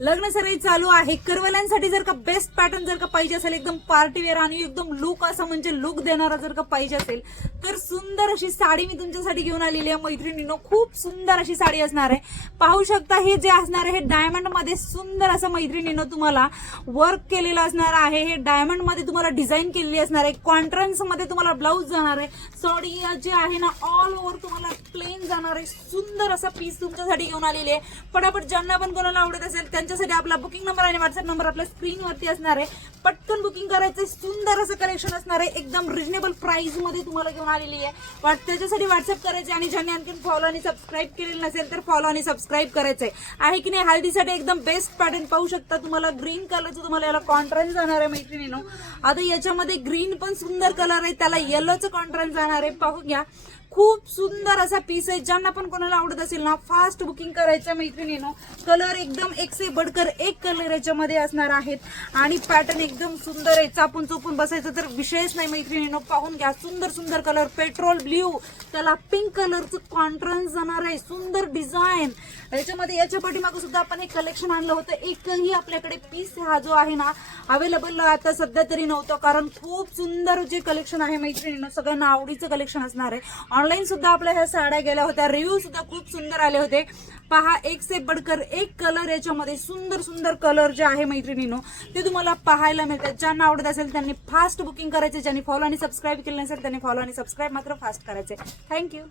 लग्न सराई चालू आहे. करवल्यांसाठी जर का बेस्ट पॅटर्न जर का पाहिजे असेल, एकदम पार्टी वेअर आणि एकदम लुक असं म्हणजे लुक देणारा जर का पाहिजे असेल, तर सुंदर अशी साडी मी तुमच्यासाठी घेऊन आलेली आहे मैत्रिणींनो. खूप सुंदर अशी साडी असणार आहे. पाहू शकता हे जे असणार आहे हे डायमंड मध्ये सुंदर असं मैत्रिणींनो तुम्हाला वर्क केलेलं असणार आहे. हे डायमंड मध्ये तुम्हाला डिझाईन केलेली असणार आहे. कॉन्ट्रास्ट मध्ये तुम्हाला ब्लाऊज जाणार आहे. साडी जे आहे ना ऑल ओव्हर तुम्हाला प्लेन जाणार आहे. सुंदर असा पीस तुमच्यासाठी घेऊन आलेली आहे. पटापट ज्यांना पण कोणाला आवडत असेल त्यांच्यासाठी आपला बुकिंग नंबर आणि व्हॉट्सअप नंबर आपल्या स्क्रीनवरती असणार आहे. पटकन बुकिंग करायचं. सुंदर असं कलेक्शन असणार आहे. एकदम रिजनेबल प्राइस मध्ये तुम्हाला घेऊन आलेली आहे. त्याच्यासाठी व्हॉट्सअप करायचे आणि ज्यांनी आणखी फॉलो आणि सबस्क्राईब केलेलं नसेल तर फॉलो आणि सबस्क्राईब करायचंय आहे की नाही. हळदीसाठी एकदम बेस्ट पॅटर्न पाहू शकता. तुम्हाला ग्रीन कलरचं तुम्हाला याला कॉन्ट्रास्ट जाणार आहे मैत्रिणींनो. आता याच्यामध्ये ग्रीन पण सुंदर कलर आहे, त्याला येलोचं कॉन्ट्रास्ट जाणार आहे. पाहू घ्या, खूप सुंदर असा पीस आहे. ज्यांना पण कोणाला आवडत असेल ना फास्ट बुकिंग करायचं मैत्रिणींनो. कलर एकदम एक से बढ़कर एक कलर याच्यामध्ये असणार आहेत आणि पॅटर्न एकदम सुंदर आहे. चापून चोपून बसायचं तर विषयच नाही मैत्रिणींनो. पाहून घ्या, सुंदर सुंदर कलर. पेट्रोल ब्ल्यू, त्याला पिंक कलरचं कॉन्ट्रास्ट जाणार आहे. सुंदर डिझाईन याच्यामध्ये. याच्या पाठीमागे सुद्धा आपण एक कलेक्शन आणलं होतं. एकही आपल्याकडे पीस हा जो आहे ना अवेलेबल आता सध्या तरी नव्हतं, कारण खूप सुंदर जे कलेक्शन आहे मैत्रिणींनो सगळ्यांना आवडीचं कलेक्शन असणार आहे. ऑनलाईन सुद्धा आपल्या ह्या साड्या गेल्या होत्या, रिव्ह्यू सुद्धा खूप सुंदर आले होते. पहा, एक से बढ़कर एक कलर याच्यामध्ये. सुंदर सुंदर कलर जे आहे मैत्रिणींनो ते तुम्हाला पाहायला मिळतात. ज्यांना आवडत असेल त्यांनी फास्ट बुकिंग करायचे. ज्यांनी फॉलो आणि सबस्क्राईब केलं नसेल त्यांनी फॉलो आणि सबस्क्राईब मात्र फास्ट करायचे. थँक्यू.